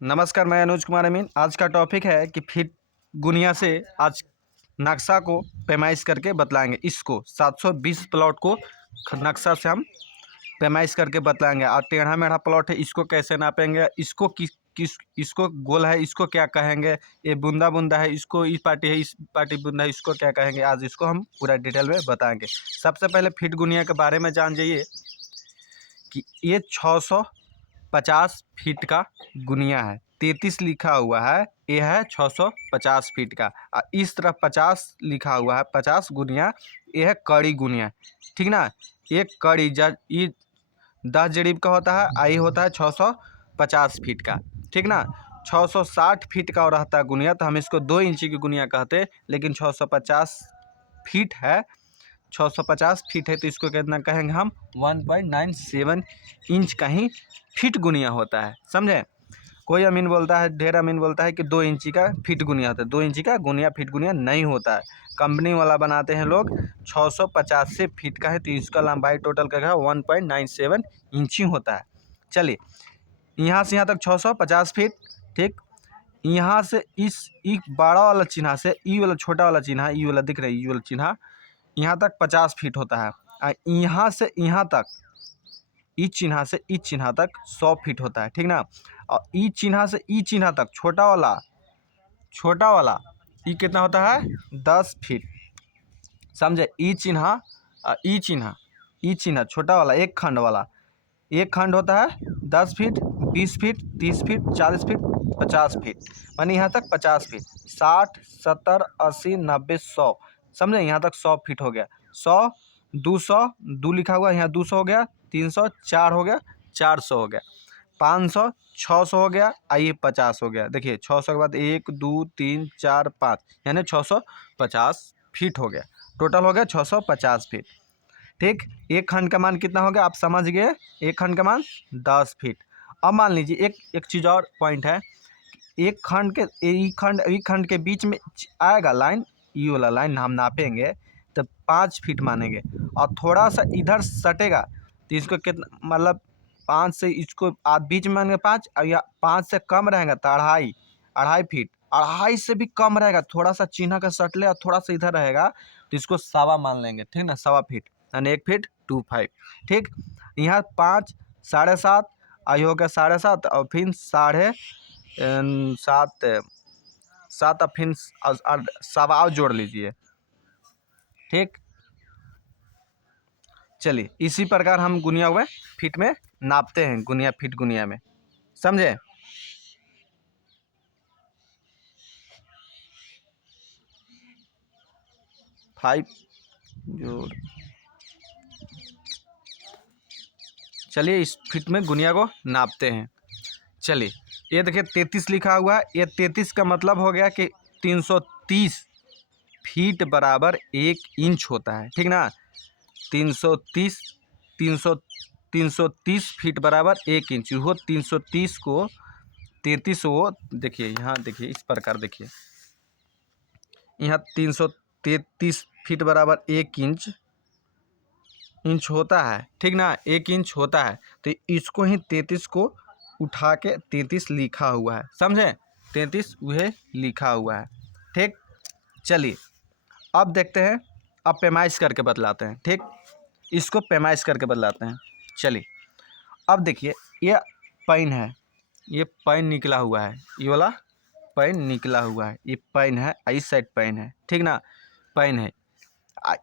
नमस्कार, मैं अनुज कुमार अमीन। आज का टॉपिक है कि फीट गुनिया से आज नक्शा को पैमाइश करके बतलाएंगे। इसको 720 प्लॉट को नक्शा से हम पैमाइश करके बतलाएंगे। और टेढ़ा मेढ़ा प्लॉट है, इसको कैसे नापेंगे, इसको किस इसको गोल है, इसको क्या कहेंगे, ये बूंदा बूंदा है, इसको इस पार्टी है, इस पार्टी बूंदा है, इसको क्या कहेंगे, आज इसको हम पूरा डिटेल में बताएंगे। सबसे पहले फीट गुनिया के बारे में जान जाइए कि ये 650 फीट का गुनिया है। 33 लिखा हुआ है, ये है 650 फीट का। और इस तरफ 50 लिखा हुआ है, 50 गुनिया, ये है कड़ी गुनिया। ठीक ना। एक कड़ी ये 10 जरीब का होता है, आई होता है 650 फीट का। ठीक ना। 660 फीट का और रहता है गुनिया, तो हम इसको 2 इंची की गुनिया कहते हैं। लेकिन 650 फीट है, 650 फीट है, तो इसको कितना कहेंगे हम, 1.97 इंच का ही फीट गुनिया होता है। समझे। कोई अमीन बोलता है, ढेर अमीन बोलता है कि 2 इंची का फीट गुनिया होता है। 2 इंची का गुनिया फीट गुनिया नहीं होता है। कंपनी वाला बनाते हैं लोग 650 से फीट का है, तो इसका लंबाई टोटल का 1.97 इंची होता है। चलिए, यहाँ से यहाँ तक 650 फीट। ठीक। यहाँ से इस ई बड़ा वाला चिन्ह से ई वाला छोटा वाला चिन्ह, ई वाला दिख रहा है, ई वाला चिन्ह, यहाँ तक 50 फीट होता है। और यहाँ से यहाँ तक, ई चिन्ह से ई चिन्ह तक 100 फीट होता है। ठीक ना। और ई चिन्ह से ई चिन्ह तक छोटा वाला ई कितना होता है, 10 फीट। समझे। ई चिन्ह ई चिन्ह छोटा वाला एक खंड वाला, एक खंड होता है 10 feet, 20 feet, 30 feet, 40 feet, 50 feet. मानी यहाँ तक 50 फीट। 60, 70, 80, 90, 100। समझे। यहाँ तक 100 फीट हो गया। 100, 200, 2 लिखा हुआ, यहाँ 200 हो गया, 300, 4 हो गया, 400 हो गया, 500, 600 हो गया, आइए 50 हो गया। देखिए 600 के बाद 1, 2, 3, 4, 5, यानी 650 फीट हो गया। टोटल हो गया 650 फीट। ठीक। एक खंड का मान कितना हो गया, आप समझ गए। एक खंड का मान 10 फीट। अब मान लीजिए एक चीज़ और पॉइंट है। एक खंड के बीच में आएगा लाइन, ये वाला लाइन हम नापेंगे तो 5 फीट मानेंगे। और थोड़ा सा इधर सटेगा तो इसको कितना, मतलब 5 से इसको आप बीच में मानेंगे 5, या 5 से कम रहेगा तो अढ़ाई फीट। अढ़ाई से भी कम रहेगा, थोड़ा सा चिन्ह का सटले और थोड़ा सा इधर रहेगा तो इसको 1.25 मान लेंगे। ठीक ना। 1.25 फीट यानी 1 फीट 25। ठीक। यहाँ 5, 7.5, आई हो गया 7.5, और फिर 7.5 और फिर 1.25 जोड़ लीजिए। ठीक। चलिए, इसी प्रकार हम गुनिया में फीट में नापते हैं, गुनिया फीट गुनिया में। समझे। फाइव जोड़, चलिए इस फीट में गुनिया को नापते हैं। चलिए, ये देखिए 33 लिखा हुआ है। ये 33 का मतलब हो गया कि 330 फीट बराबर 1 इंच होता है। ठीक ना। 330 फीट बराबर 1 इंच हो। 330 को 33 हो, देखिए यहाँ देखिए इस प्रकार, देखिए यहाँ 333 फीट बराबर 1 इंच होता है। ठीक ना। 1 इंच होता है, तो इसको ही 33 को उठा के 33 लिखा हुआ है। समझे। 33 वह लिखा हुआ है। ठीक। चलिए, अब देखते हैं, अब पैमाइश करके बतलाते हैं। ठीक। इसको पैमाइश करके बतलाते हैं। चलिए, अब देखिए ये पैन है, ये पैन निकला हुआ है, ये वाला पैन निकला हुआ है, ये पैन है, इस साइड पैन है। ठीक ना। पैन है,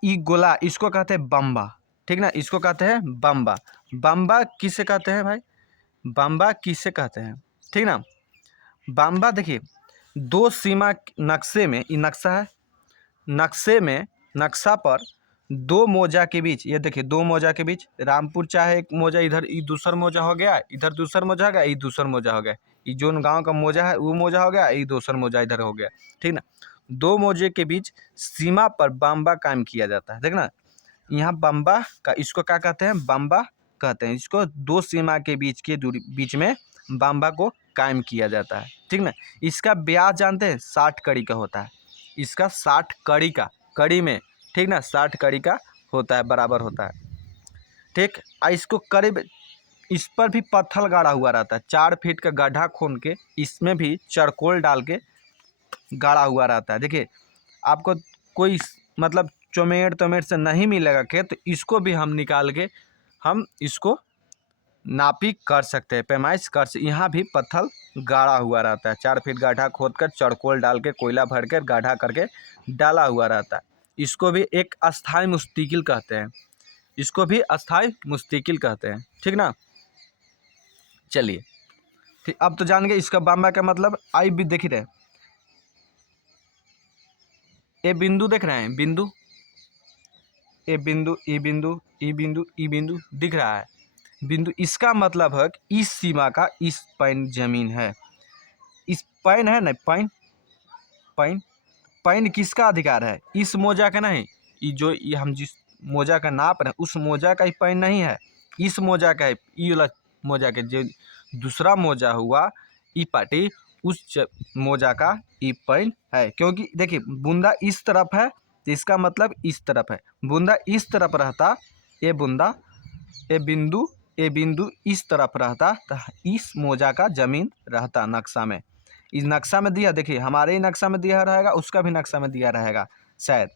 ई गोला, इसको कहते हैं बम्बा। ठीक ना। इसको कहते हैं बम्बा। बम्बा किसे कहते हैं भाई, बम्बा किसे कहते हैं। ठीक ना। बम्बा देखिए 2 सीमा नक्शे में, ये नक्शा है, नक्शे में, नक्शा पर 2 मौजा के बीच, ये देखिए 2 मौजा के बीच, रामपुर चाहे एक मौजा इधर, ये दूसर मौजा हो गया, इधर दूसर मौजा हो गया, ये दूसर मौजा हो गया, ये जो गांव का मौजा है वो मौजा हो गया, ये दूसर मौजा इधर हो गया। ठीक ना। 2 मौजे के बीच सीमा पर बम्बा कायम किया जाता है। देखना, यहाँ बम्बा का, इसको क्या कहते हैं, बम्बा कहते हैं। इसको 2 सीमा के बीच की दूरी, बीच में बम्बा को कायम किया जाता है। ठीक ना। इसका ब्यास जानते हैं, 60 कड़ी का होता है। इसका 60 कड़ी का, कड़ी में, ठीक ना, 60 कड़ी का होता है, बराबर होता है। ठीक। इसको करीब इस पर भी पत्थर गाड़ा हुआ रहता है। 4 फीट का गड्ढा खोन के इसमें भी चारकोल डाल के गाड़ा हुआ रहता है। देखिए आपको कोई मतलब चौमेर तोमेर से नहीं मिलेगा खेत, तो इसको भी हम निकाल के हम इसको नापी कर सकते हैं, पैमाइश कर सकते। यहाँ भी पत्थर गाड़ा हुआ रहता है। 4 फीट गड्ढा खोद कर चारकोल डाल के कोयला भर कर गड्ढा करके डाला हुआ रहता है। इसको भी एक अस्थाई मुस्तकिल कहते हैं, इसको भी अस्थाई मुस्तकिल कहते हैं, ठीक ना। चलिए ठीक, अब तो जान गए इसका बाम्बा का मतलब। आई भी देख ही रहे, ए बिंदु देख रहे हैं, बिंदु, ए बिंदु, ई बिंदु, ई बिंदु, ई बिंदु दिख रहा है बिंदु। इसका मतलब है कि इस सीमा का इस पैन जमीन है। इस पैन है ना, पैन पैन पैन किसका अधिकार है? इस मोजा का नहीं। ये जो ये हम जिस मोजा का नाप रहे हैं उस मोजा का ही पैन नहीं है, इस मोजा का है। ये वाला मोजा के जो दूसरा मोजा हुआ ई पार्टी, उस मोजा का ई पैन है। क्योंकि देखिए बूंदा इस तरफ है तो इसका मतलब इस तरफ है। बूंदा इस तरफ रहता, ये बूंदा, ये बिंदु, ये बिंदु इस तरफ रहता तो इस मोजा का जमीन रहता नक्शा में। इस नक्शा में दिया, देखिए हमारे ही नक्शा में दिया रहेगा, उसका भी नक्शा में दिया रहेगा शायद।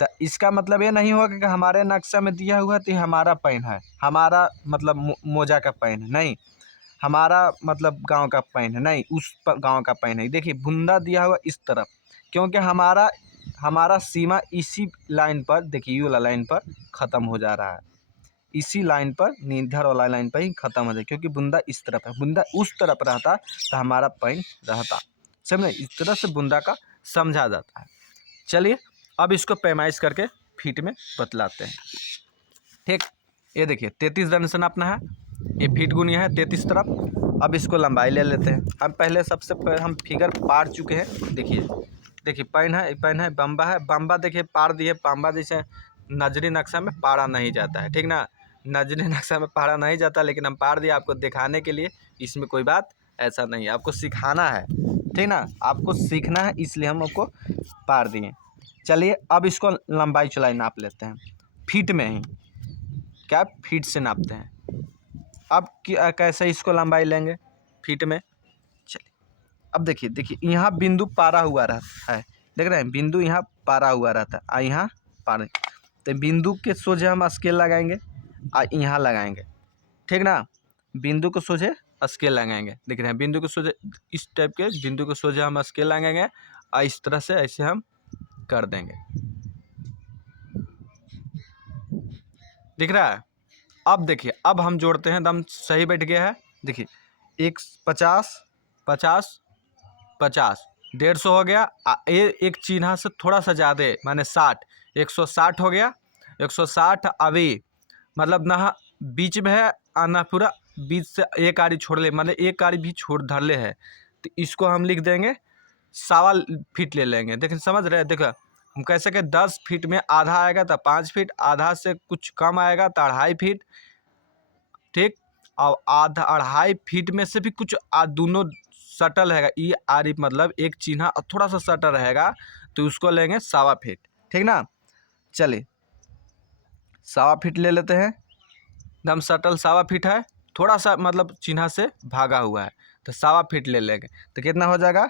तो इसका मतलब ये नहीं होगा कि हमारे नक्शा में दिया हुआ तो हमारा पैन है, हमारा मतलब मोजा का पैन है, नहीं। हमारा मतलब गांव का पैन है, नहीं, उस गांव का पैन है। देखिए बूंदा दिया हुआ इस तरफ, क्योंकि हमारा सीमा इसी लाइन पर, देखिए ये वाला लाइन पर ख़त्म हो जा रहा है। इसी लाइन पर, नीधर वाला लाइन पर ही ख़त्म हो जाए, क्योंकि बूंदा इस तरफ है। बूंदा उस तरफ रहता तो हमारा पैन रहता। समझे? इस तरह से बूंदा का समझा जाता है। चलिए अब इसको पैमाइश करके फीट में बतलाते हैं, ठीक। ये देखिए 33 रन से नापना है, ये फीट गुनिया है 33 तरफ। अब इसको लंबाई ले लेते हैं। हम पहले सबसे पहले हम फिगर पार चुके हैं। देखिए पैन है, बम्बा है, बम्बा देखिए पार दिए। बम्बा जैसे नजरी नक्शा में पारा नहीं जाता है, ठीक ना। नजरी नक्शा में पारा नहीं जाता, लेकिन हम पार दिए आपको दिखाने के लिए। इसमें कोई बात ऐसा नहीं है, आपको सिखाना है, ठीक ना, आपको सीखना है, इसलिए हम आपको पार दिए। चलिए अब इसको लंबाई चौड़ाई नाप लेते हैं फीट में ही। क्या फीट से नापते हैं। अब कैसे इसको लंबाई लेंगे फीट में। चलिए अब देखिए यहाँ बिंदु पारा हुआ रहता है, देख रहे हैं, बिंदु यहाँ पारा हुआ रहता है, और यहाँ पारा। तो बिंदु के सोझे हम स्केल लगाएंगे और यहाँ लगाएंगे, ठीक ना। बिंदु को सोझे स्केल लगाएंगे, देख रहे हैं, बिंदु को सोझे इस टाइप के बिंदु को सोझे हम स्केल लगाएंगे और इस तरह से ऐसे हम कर देंगे, दिख रहा है। अब देखिए अब हम जोड़ते हैं, दम सही बैठ गया है। देखिए 50 50 50 150 हो गया। एक चिन्ह से थोड़ा सा ज़्यादा माने 60, 160 हो गया। 160 अभी मतलब ना बीच में है और ना पूरा बीच से एक आरी छोड़ ले, मतलब एक आरी भी छोड़ धर ले है, तो इसको हम लिख देंगे 1.25 फीट ले लेंगे। देखिए समझ रहे हैं, देखो हम कैसे कि 10 फीट में आधा आएगा तो 5 फीट, आधा से कुछ कम आएगा तो 2.5 फीट, ठीक। और आधा 2.5 फीट में से भी कुछ दोनों सटल रहेगा, ये आरी मतलब एक चिन्ह थोड़ा सा सटल रहेगा, तो उसको लेंगे 1.25 फीट, ठीक ना। चलिए 1.25 फीट ले लेते हैं। एकदम सटल 1.25 फीट है, थोड़ा सा मतलब चिन्ह से भागा हुआ है, तो 1.25 फीट ले लेंगे। तो कितना हो जाएगा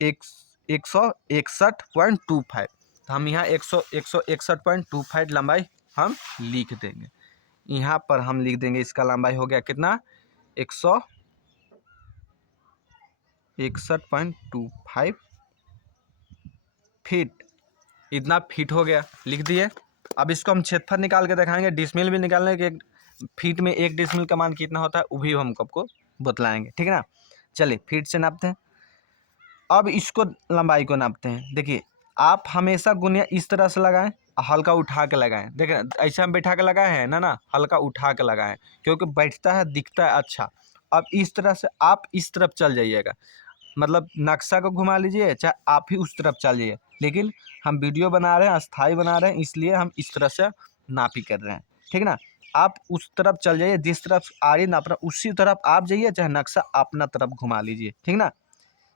161.25। तो हम यहाँ 161.25 लंबाई हम लिख देंगे। यहाँ पर हम लिख देंगे इसका लंबाई हो गया कितना 161.25 फीट, इतना फीट हो गया, लिख दिए। अब इसको हम क्षेत्रफल निकाल के दिखाएंगे, डिसमिल भी निकालने के। फीट में 1 डिसमिल का मान कितना होता है वो भी हम आपको बतलाएंगे, ठीक है ना। चलिए फीट से नापते हैं। अब इसको लंबाई को नापते हैं। देखिए आप हमेशा गुनिया इस तरह से लगाएं, हल्का उठा के लगाएं। देखिए ऐसे हम बैठा के लगाए हैं ना, हल्का उठा के लगाएं, क्योंकि बैठता है दिखता है अच्छा। अब इस तरह से आप इस तरफ चल जाइएगा, मतलब नक्शा को घुमा लीजिए, चाहे आप ही उस तरफ चल जाइए, लेकिन हम वीडियो बना रहे हैं, अस्थाई बना रहे हैं, इसलिए हम इस तरह से नापी कर रहे हैं, ठीक ना। आप उस तरफ चल जाइए, जिस तरफ आरी नाप रहा उसी तरफ आप जाइए, चाहे नक्शा अपना तरफ घुमा लीजिए, ठीक ना।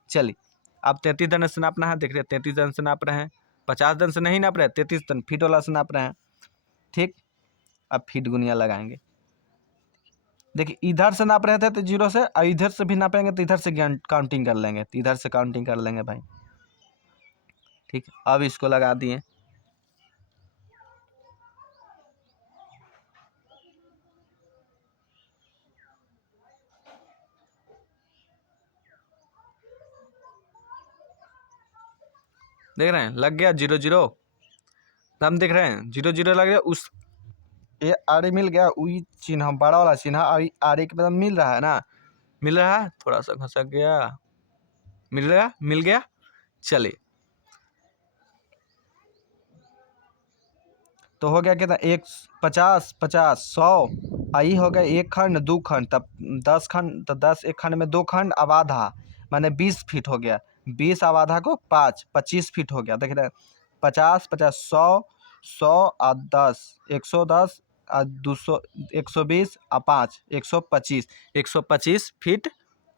चलिए अब 33 रन से नापना है। देख रहे हैं 33 रन से नाप रहे हैं, 50 रन से नहीं नाप रहे हैं, 33 रन फीट वाला से नाप रहे हैं, ठीक। अब फीट गुनिया लगाएंगे। देखिए इधर से नाप रहे थे तो जीरो से, और इधर से भी नापेंगे तो इधर से काउंटिंग कर लेंगे, तो इधर से काउंटिंग कर लेंगे भाई। ठीक है, अब इसको लगा दिए। देख रहे हैं लग गया 0 0, हम देख रहे हैं 0 0 लग गया। उस ये आरे मिल गया, वही चिन्ह बड़ा वाला चिन्ह आरे के बाद मिल रहा है ना, मिल रहा है, थोड़ा सा घसक गया, मिल गया। चलिए तो हो गया कितना, 50 50 100, आई हो गया एक खंड 2 खंड, तब 10 खंड, तो 10 एक खंड में 2 खंड अब आधा, माने 20 फीट हो गया। 20 अब आधा को 5, 25 फीट हो गया। देख रहे हैं 50 50 100 100 और 10 110 और 200 120 और 5 125, 125 फीट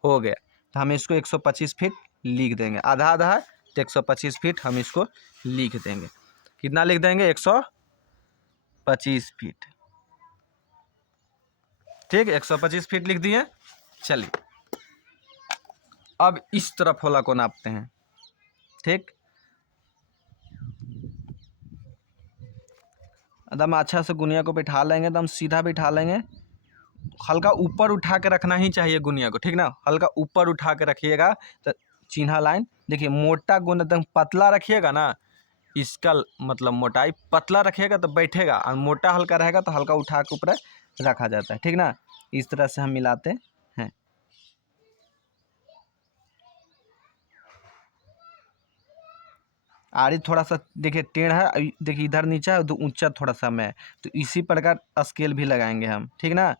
हो गया। तो हम इसको 125 फीट लिख देंगे, आधा आधा है तो 125 फीट हम इसको लिख देंगे। कितना लिख देंगे, 125 फीट। ठीक, 125 फीट लिख दिए। चलिए अब इस तरफ वाला को नापते हैं। ठीक, एकदम अच्छा से गुनिया को बिठा लेंगे, एकदम सीधा बिठा लेंगे। हल्का ऊपर उठा के रखना ही चाहिए गुनिया को, ठीक ना, हल्का ऊपर उठा के रखिएगा तो चिन्हा लाइन। देखिए मोटा गुण एकदम पतला रखिएगा ना, इसका मतलब मोटाई पतला रखिएगा तो बैठेगा, और मोटा हल्का रहेगा तो हल्का उठा के ऊपर रखा जाता है। ठीक ना, इस तरह से हम मिलाते हैं। आरी थोड़ा सा देखिए टेढ़ है, देखिए इधर नीचा है तो ऊंचा थोड़ा सा में है, तो इसी प्रकार स्केल भी लगाएंगे हम। ठीक ना,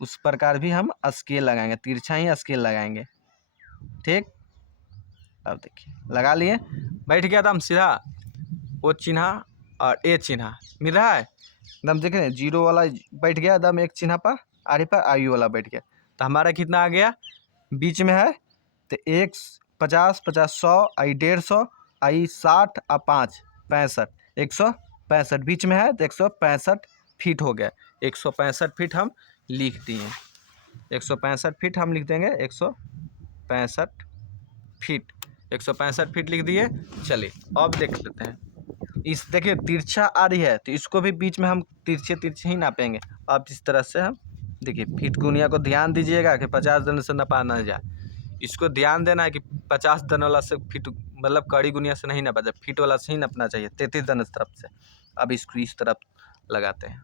उस प्रकार भी हम स्केल लगाएंगे, तिरछा ही स्केल लगाएंगे। ठीक, अब देखिए लगा लिए, बैठ गया एकदम सीधा। वो चिन्हा और ए चिन्हा मिल रहा है एकदम, देख रहे हैं 0 वाला बैठ गया एकदम एक चिन्हा पर, आरी पर आई वाला बैठ गया। तो हमारा कितना आ गया, बीच में है तो 1 50 50 100 आई 150 आई 60 और 5 65, 165 बीच में है तो 165 फीट हो गया। 165 फीट हम लिख दिए, 165 फीट हम लिख देंगे, 165 फीट, 165 फीट लिख दिए। चलिए अब देख लेते हैं, इस देखिए तिरछा आ रही है तो इसको भी बीच में हम तिरछे तिरछे ही नापेंगे। अब इस तरह से हम देखिए फीट गुनिया को ध्यान दीजिएगा कि 50 दन से नपा ना जाए, इसको ध्यान देना है कि 50 दन वाला से फीट मतलब कड़ी गुनिया से नहीं नपा जाए, फीट वाला से ही नपना चाहिए, 33 दन इस तरफ से। अब इसको इस तरफ लगाते हैं।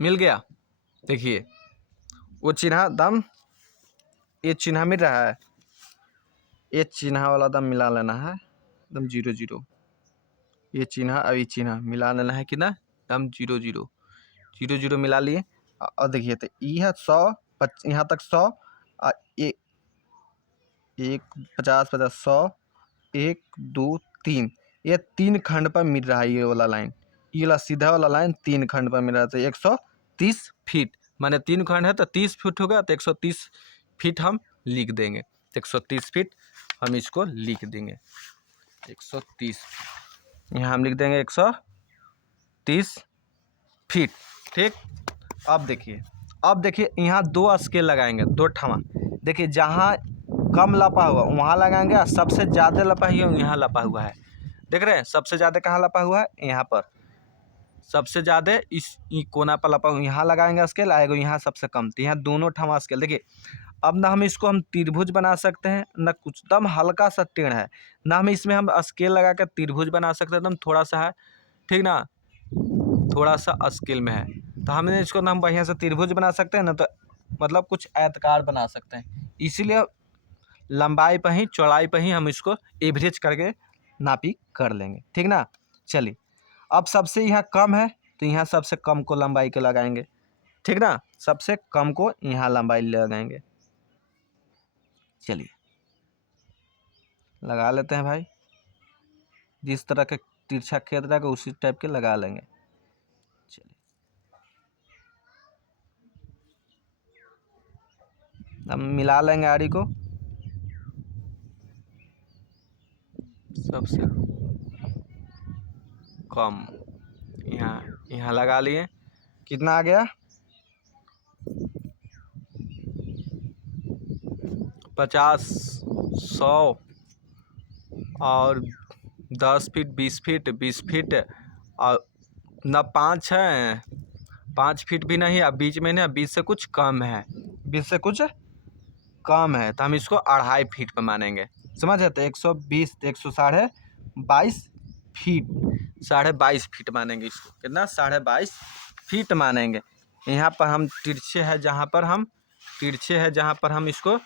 मिल गया, देखिए वो चिन्हा दम, ये चिन्हा मिल रहा है, ये चिन्हा वाला दम मिला लेना है एकदम 0 0, ये चिन्हा और ये चिन्हा मिला लेना है कितना, दम 0 0 0 0 मिला लिए। और देखिए तो ये है 100, यहाँ तक 100 और ये 1 50 50 100 1 2 3, ये 3 खंड पर मिल रहा है ये वाला लाइन, ये वाला सीधा वाला लाइन 3 खंड पर मिल रहा है, तो 130 फीट, माने 3 खंड है तो 30 फीट होगा, तो 130 फीट हम लिख देंगे। 130 फीट हम इसको लिख देंगे, 130 फीट यहाँ हम लिख देंगे 130 फीट। ठीक, अब देखिए यहाँ 2 स्केल लगाएंगे, 2 ठमा। देखिए जहाँ कम लपा हुआ वहाँ लगाएंगे, और सबसे ज़्यादा लपा हुआ यहाँ लपा हुआ है। देख रहे हैं सबसे ज़्यादा कहाँ लपा हुआ है, यहाँ पर सबसे ज़्यादा इस कोना पर लपा हुआ, यहाँ लगाएंगे स्केल, आएगा यहाँ सबसे कम, तो यहाँ दोनों ठमा स्केल। देखिए अब ना हम इसको हम त्रिभुज बना सकते हैं, ना कुछ दम हल्का सा टेढ़ है, ना हम इसमें हम स्केल लगा कर त्रिभुज बना सकते हैं, एकदम थोड़ा सा है। ठीक ना, थोड़ा सा स्केल में है, तो हमने इसको ना हम बढ़िया से त्रिभुज बना सकते हैं ना, तो मतलब कुछ आयतकार बना सकते हैं। इसीलिए लंबाई पर ही चौड़ाई पर ही हम इसको एवरेज करके नापी कर लेंगे। ठीक ना, चलिए अब सबसे यहाँ कम है तो यहाँ सबसे कम को लंबाई के लगाएंगे। ठीक ना, सबसे कम को यहाँ लंबाई लगाएंगे। चलिए लगा लेते हैं भाई, जिस तरह के तिरछा खेत रहेगा उसी टाइप के लगा लेंगे। चलिए हम मिला लेंगे आरी को। सबसे कम, यहाँ लगा लिए। कितना आ गया? 50, 100 और 10 फीट, 20 फीट, 20 फीट और ना 5 है, 5 फीट भी नहीं, अब बीच में ना 20 से कुछ कम है, 20 से कुछ कम है, तो हम इसको 2.5 फीट पे मानेंगे। समझ आते? 120, 122 फीट, 22.5 फीट मानेंगे इसको। कितना? 22.5 फीट मानेंगे। यहाँ पर हम तिरछे है जहाँ पर हम इसको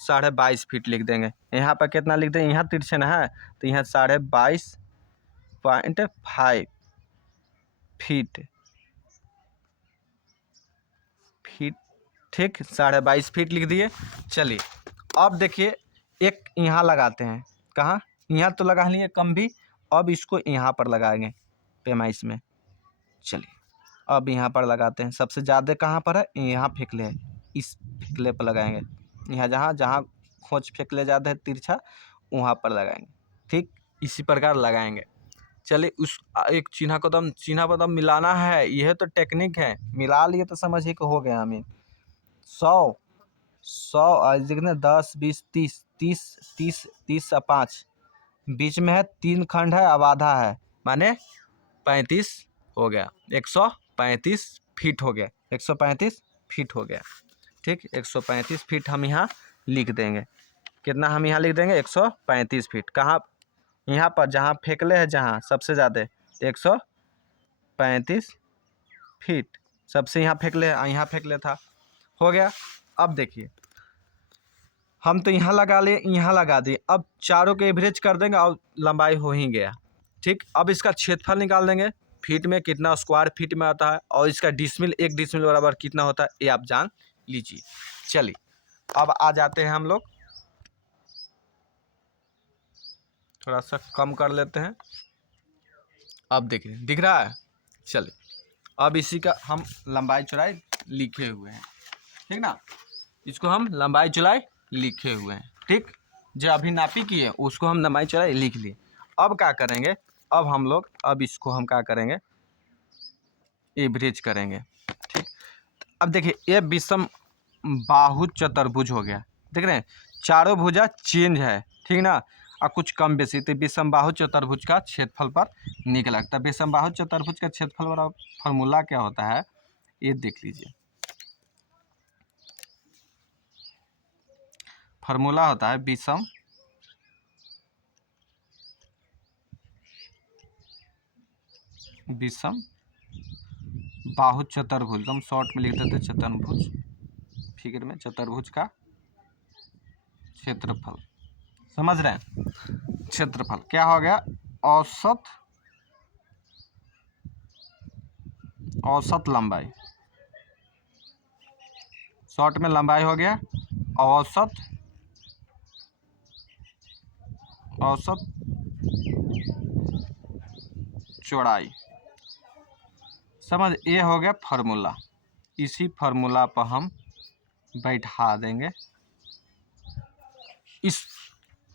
22.5 फीट लिख देंगे। यहाँ पर कितना लिख देंगे? यहाँ तिरछे ना है तो यहाँ 22.5 फीट, ठीक, 22.5 फीट लिख दिए। चलिए अब देखिए, एक यहाँ लगाते हैं। कहाँ? यहाँ तो लगा लिए कम भी, अब इसको यहाँ पर लगाएंगे पैमाइश में। चलिए अब यहाँ पर लगाते हैं। सबसे ज़्यादा कहाँ पर है? यहाँ फेंकले है, इस फेंकले पर लगाएंगे। यहाँ जहाँ खोज फेंकले ज़्यादा है तिरछा, वहाँ पर लगाएंगे। ठीक, इसी प्रकार लगाएंगे। चलिए उस एक चिन्ह को मिलाना है, यह तो टेक्निक है। मिला लिए तो समझिए कि हो गया। हमें 100 जितने 10, 20, 30 और 5 बीच में है, 3 खंड है, अब आधा है, माने 35 हो गया। 135 फीट हो गया, 135 फीट हो गया। ठीक, 135 फीट हम यहाँ लिख देंगे। कितना हम यहाँ लिख देंगे? 135 फीट। कहाँ? यहाँ पर जहाँ फेंकले है, जहाँ सबसे ज़्यादा 135 फीट सबसे यहाँ फेंकले है, यहाँ फेंकले था, हो गया। अब देखिए, हम तो यहाँ लगा लिए, यहाँ लगा दिए, अब चारों के एवरेज कर देंगे और लंबाई हो ही गया। ठीक, अब इसका क्षेत्रफल निकाल देंगे। फीट में कितना स्क्वायर फीट में आता है, और इसका डिसमिल, 1 डिसमिल बराबर कितना होता है, ये आप जान लीजिए। चलिए अब आ जाते हैं हम लोग, थोड़ा सा कम कर लेते हैं। अब देखिए, दिख रहा है? चलिए अब इसी का हम लंबाई चौड़ाई लिखे हुए हैं। ठीक ना, इसको हम लंबाई चौड़ाई लिखे हुए हैं। ठीक, जो अभी नापी की है उसको हम लंबाई चौड़ाई लिख लिए। अब क्या करेंगे? अब हम लोग इसको हम क्या करेंगे? एवरेज करेंगे। ठीक, अब देखिए, ये विषम बाहु चतुर्भुज हो गया। देख रहे हैं, चारों भुजा चेंज है, ठीक ना, और कुछ कम बेसी, तो विषम बाहु चतुर्भुज का क्षेत्रफल पर निकला। तब विषम बाहु चतुर्भुज का क्षेत्रफल वाला फॉर्मूला क्या होता है, ये देख लीजिए। फॉर्मूला होता है विषम बाहु चतुर्भुज, हम शॉर्ट में लिख देते चतुर्भुज, फिगर में चतुर्भुज का क्षेत्रफल। समझ रहे हैं? क्षेत्रफल क्या हो गया? औसत लंबाई, शॉर्ट में लंबाई हो गया, औसत चौड़ाई। समझ? ये हो गया फार्मूला। इसी फार्मूला पर हम बैठा देंगे, इस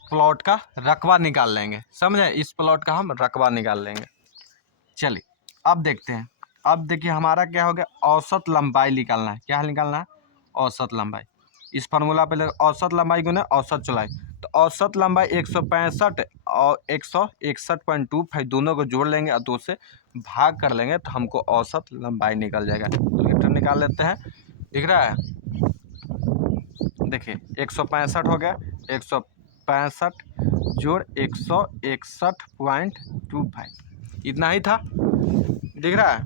प्लॉट का रकबा निकाल लेंगे। समझे? इस प्लॉट का हम रकबा निकाल लेंगे। चलिए अब देखते हैं। अब देखिए हमारा क्या हो गया? औसत लंबाई निकालना है। क्या निकालना है? औसत लंबाई। इस फार्मूला पे औसत लंबाई गुने औसत चौड़ाई, तो औसत लंबाई 165 और 161.25 दोनों को जोड़ लेंगे और 2 से भाग कर लेंगे, तो हमको औसत लंबाई निकल जाएगा। कैलकुलेटर निकाल लेते हैं। दिख रहा है? देखिए 165 हो गया, 165 जोड़ 161.25, इतना ही था। दिख रहा है?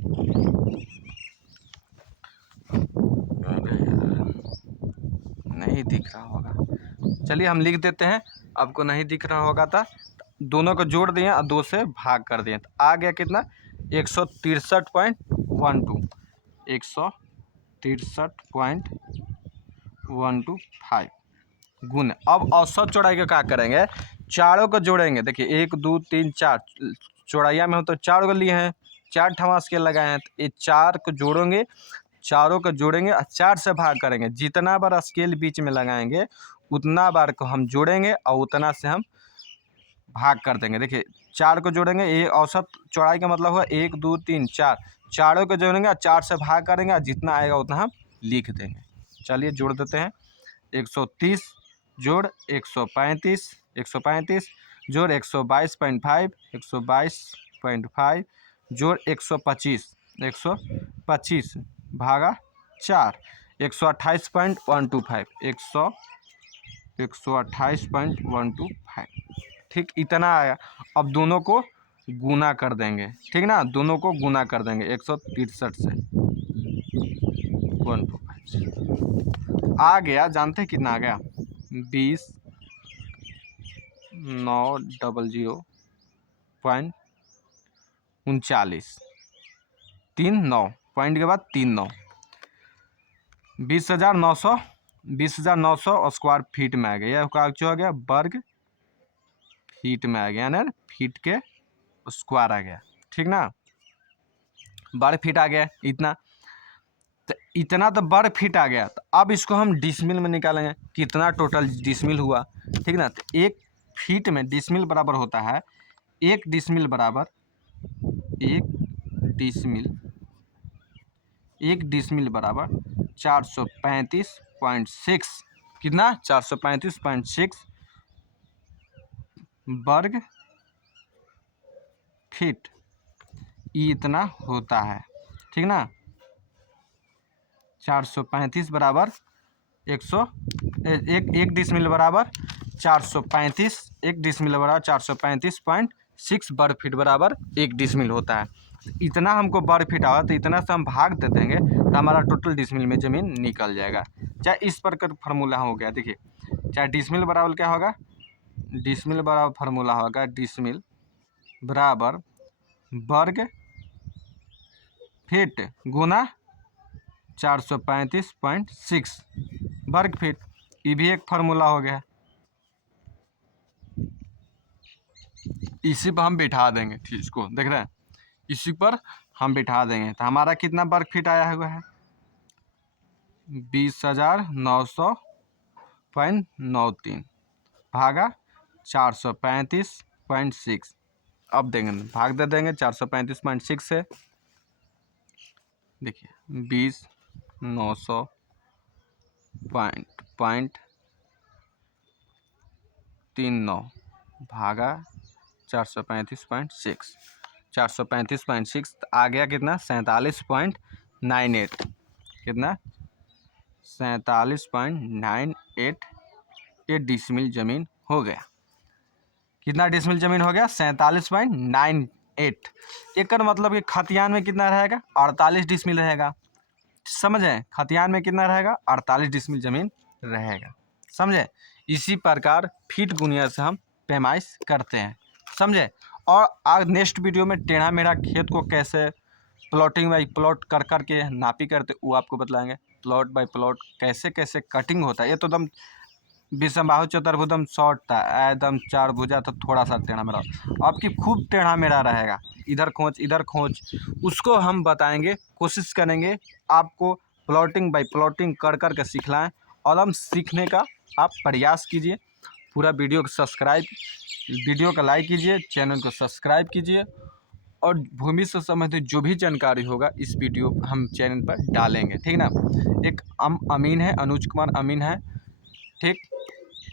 नहीं दिख रहा होगा, चलिए हम लिख देते हैं। आपको नहीं दिख रहा होगा तो दोनों को जोड़ दिए और 2 से भाग कर दिए, तो आ गया कितना? 163.12, 163.125 गुण। अब औसत चौड़ाई का क्या करेंगे? चारों को जोड़ेंगे। देखिए 1 2 3 4 चौड़ाइया में हो तो 4 को लिए हैं, 4 ठमा स्केल लगाए हैं, तो ये 4 को जोड़ेंगे, चारों को जोड़ेंगे और 4 से भाग करेंगे। जितना बार स्केल बीच में लगाएंगे उतना बार को हम जोड़ेंगे और उतना से हम भाग कर देंगे। देखिए 4 को जोड़ेंगे, ये औसत चौड़ाई का मतलब हुआ 1 2 3 4, चारों को जोड़ेंगे और 4 से भाग करेंगे, जितना आएगा उतना हम लिख देंगे। चलिए जोड़ देते हैं। 130 जोड़ 135, 135 जोड़ 122.5, 122.5 जोड़ 125, 125 भागा 4, 128.125, 128.125, ठीक इतना आया। अब दोनों को गुना कर देंगे, ठीक ना, दोनों को गुना कर देंगे 163 से 125 आ गया। जानते हैं कितना आ गया? 20,900.39, 39 पॉइंट के बाद 39, 20,900 स्क्वायर फीट में आ गया। यह जो आ गया वर्ग फीट में आ गया ना, फीट के स्क्वायर आ गया, ठीक ना, वर्ग फीट आ गया इतना। तो इतना तो वर्ग फीट आ गया। तो अब इसको हम डिसमिल में निकालेंगे, कितना टोटल डिसमिल हुआ, ठीक ना। तो 1 फीट में डिसमिल बराबर होता है, 1 डिसमिल बराबर 1 डिसमिल बराबर 435.6, कितना 435.6 वर्ग फीट इतना होता है, ठीक ना। 435 बराबर 1 डिसमिल बराबर 435, 1 डिसमिल बराबर 435.6 वर्ग फीट बराबर 1 डिसमिल होता है। इतना हमको वर्ग फीट आवा तो इतना से हम भाग दे देंगे तो हमारा टोटल डिसमिल में ज़मीन निकल जाएगा। चाहे इस प्रकार फार्मूला हो गया। देखिए चाहे डिसमिल बराबर क्या होगा, डिसमिल बराबर फार्मूला होगा डिसमिल बराबर वर्ग फीट गुना 435.6 वर्ग फीट। ये भी एक फार्मूला हो गया। इसी पर हम बिठा देंगे, ठीक, इसको देख रहे हैं, इसी पर हम बिठा देंगे तो हमारा कितना वर्ग फीट आया हुआ है, 20,900.93 भागा 435.6। अब देंगे, भाग दे देंगे 435.6 से। देखिए 20,900.39 भागा 435.6, 435.6 आ गया कितना, 47.98, कितना 47.98 ये डिसमिल ज़मीन हो गया। कितना डिसमिल ज़मीन हो गया, 47.98। एक मतलब कि खतियान में कितना रहेगा, 48 डिसमिल रहेगा। समझे, खतियान में कितना रहेगा, 48 डिसमिल ज़मीन रहेगा। समझे, इसी प्रकार फीट गुनिया से हम पैमाइश करते हैं, समझे। और आज नेक्स्ट वीडियो में टेढ़ा मेढ़ा खेत को कैसे प्लॉटिंग बाई प्लॉट कर के नापी करते वो आपको बतलाएंगे। प्लॉट बाई प्लॉट कैसे कैसे कटिंग होता है। ये तो एकदम विषमबाहु चतुर्भुजम शॉर्ट था, एकदम 4 भुजा तो थोड़ा सा टेढ़ा मेढ़ा, आपकी खूब टेढ़ा मेढ़ा रहेगा, इधर खोच, उसको हम बताएंगे। कोशिश करेंगे आपको प्लॉटिंग बाई प्लॉटिंग कर के सिखलाएं और हम सीखने का आप प्रयास कीजिए। पूरा वीडियो को सब्सक्राइब, वीडियो का लाइक कीजिए, चैनल को सब्सक्राइब कीजिए और भूमि से संबंधित जो भी जानकारी होगा इस वीडियो हम चैनल पर डालेंगे, ठीक ना। एक अमीन है, अनुज कुमार अमीन है, ठीक।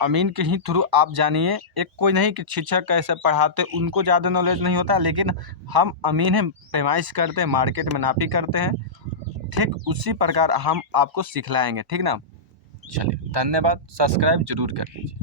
अमीन के ही थ्रू आप जानिए। एक कोई नहीं कि शिक्षक कैसे पढ़ाते, उनको ज़्यादा नॉलेज नहीं होता, लेकिन हम अमीन हैं, पैमाइश करते हैं, मार्केट में नापी करते हैं, ठीक। उसी प्रकार हम आपको सिखलाएंगे, ठीक ना। चलिए धन्यवाद, सब्सक्राइब जरूर कर लीजिए।